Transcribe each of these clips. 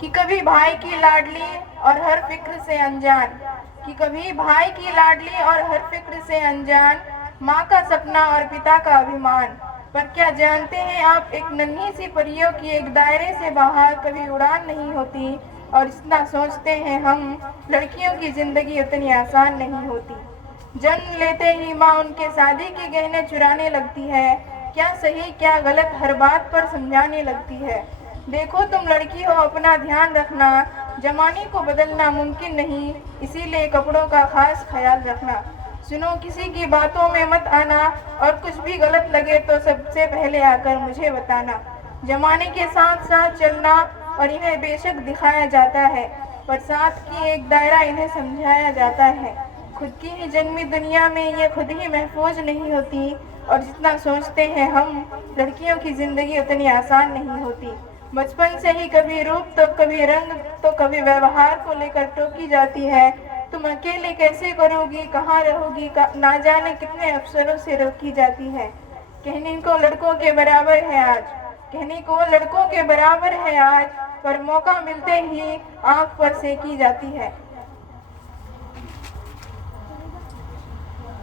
कि कभी भाई की लाडली और हर फिक्र से अनजान, कि कभी भाई की लाडली और हर फिक्र से अनजान, माँ का सपना और पिता का अभिमान। पर क्या जानते हैं आप, एक नन्ही सी परियों की एक दायरे से बाहर कभी उड़ान नहीं होती। और जितना सोचते हैं हम, लड़कियों की जिंदगी उतनी आसान नहीं होती। जन्म लेते ही माँ उनके शादी के गहने चुराने लगती है, क्या सही क्या गलत हर बात पर समझाने लगती है। देखो तुम लड़की हो, अपना ध्यान रखना, जमाने को बदलना मुमकिन नहीं, इसीलिए कपड़ों का खास ख्याल रखना। सुनो, किसी की बातों में मत आना, और कुछ भी गलत लगे तो सबसे पहले आकर मुझे बताना। जमाने के साथ साथ चलना, और इन्हें बेशक दिखाया जाता है, पर साथ की एक दायरा इन्हें समझाया जाता है। खुद की ही जन्मी दुनिया में ये खुद ही महफूज नहीं होती। और जितना सोचते हैं हम, लड़कियों की जिंदगी उतनी आसान नहीं होती। बचपन से ही कभी रूप तो कभी रंग तो कभी व्यवहार को लेकर टोकी जाती है। तुम अकेले कैसे करोगी, कहाँ रहोगी, ना जाने कितने अफसरों से रोकी जाती है। कहने को लड़कों के बराबर है आज, कहने को लड़कों के बराबर है आज, पर मौका मिलते ही आंख पर सेकी जाती है।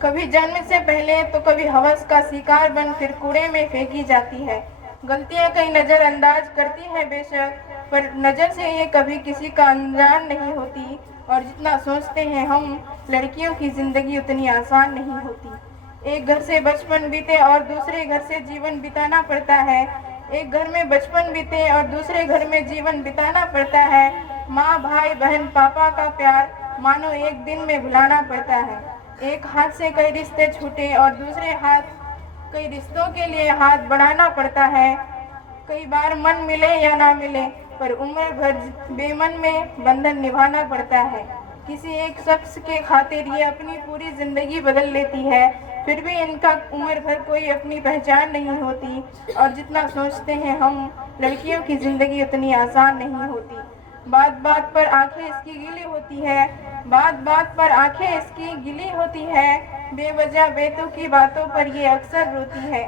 कभी जन्म से पहले तो कभी हवस का शिकार बन फिर कूड़े में फेंकी जाती है। गलतियां कई नजरअंदाज करती है बेशक, पर नजर से ये कभी किसी का अनजान नहीं होती। और जितना सोचते हैं हम, लड़कियों की जिंदगी उतनी आसान नहीं होती। एक घर से बचपन बीते और दूसरे घर से जीवन बिताना पड़ता है। एक घर में बचपन बीते और दूसरे घर में जीवन बिताना पड़ता है। माँ, भाई, बहन, पापा का प्यार मानो एक दिन में भुलाना पड़ता है। एक हाथ से कई रिश्ते छूटे और दूसरे हाथ कई रिश्तों के लिए हाथ बढ़ाना पड़ता है। कई बार मन मिले या ना मिले, पर उम्र भर बेमन में बंधन निभाना पड़ता है। किसी एक शख्स के खातिर ये अपनी पूरी जिंदगी बदल लेती है, फिर भी इनका उम्र भर कोई अपनी पहचान नहीं होती। और जितना सोचते हैं हम, लड़कियों की जिंदगी उतनी आसान नहीं होती। बात बात पर आंखें इसकी गीली होती है, बात बात पर आंखें इसकी गिली होती है। बेवजह बेतुकी बातों पर ये अक्सर रोती है।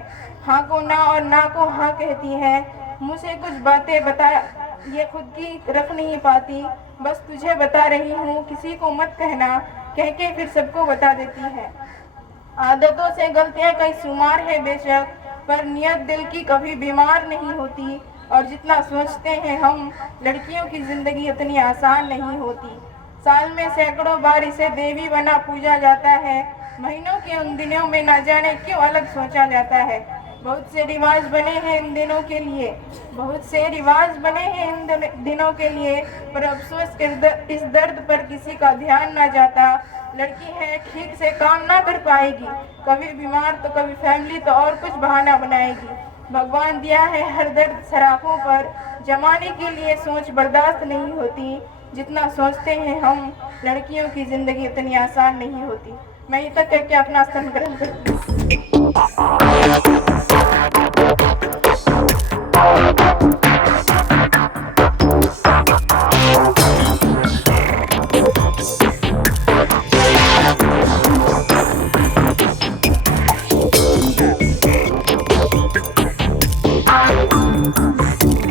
हाँ को ना और ना को हाँ कहती है। मुझे कुछ बातें बता ये खुद की रख नहीं पाती, बस तुझे बता रही हूँ, किसी को मत कहना, कह के फिर सबको बता देती है। आदतों से गलतियाँ कई शुमार है बेशक, पर नियत दिल की कभी बीमार नहीं होती। और जितना सोचते हैं हम, लड़कियों की जिंदगी उतनी आसान नहीं होती। साल में सैकड़ों बार इसे देवी बना पूजा जाता है। महीनों के उन दिनों में न जाने क्यों अलग सोचा जाता है। बहुत से रिवाज बने हैं इन दिनों के लिए, बहुत से रिवाज बने हैं इन दिनों के लिए, पर अफसोस इस दर्द पर किसी का ध्यान ना जाता। लड़की है, ठीक से काम ना कर पाएगी, कभी बीमार तो कभी फैमिली तो और कुछ बहाना बनाएगी। भगवान दिया है हर दर्द सराखों पर, जमाने के लिए सोच बर्दाश्त नहीं होती। जितना सोचते हैं हम, लड़कियों की जिंदगी उतनी आसान नहीं होती। मैं ये तक करके अपना स्थान ग्रहण करती हूँ।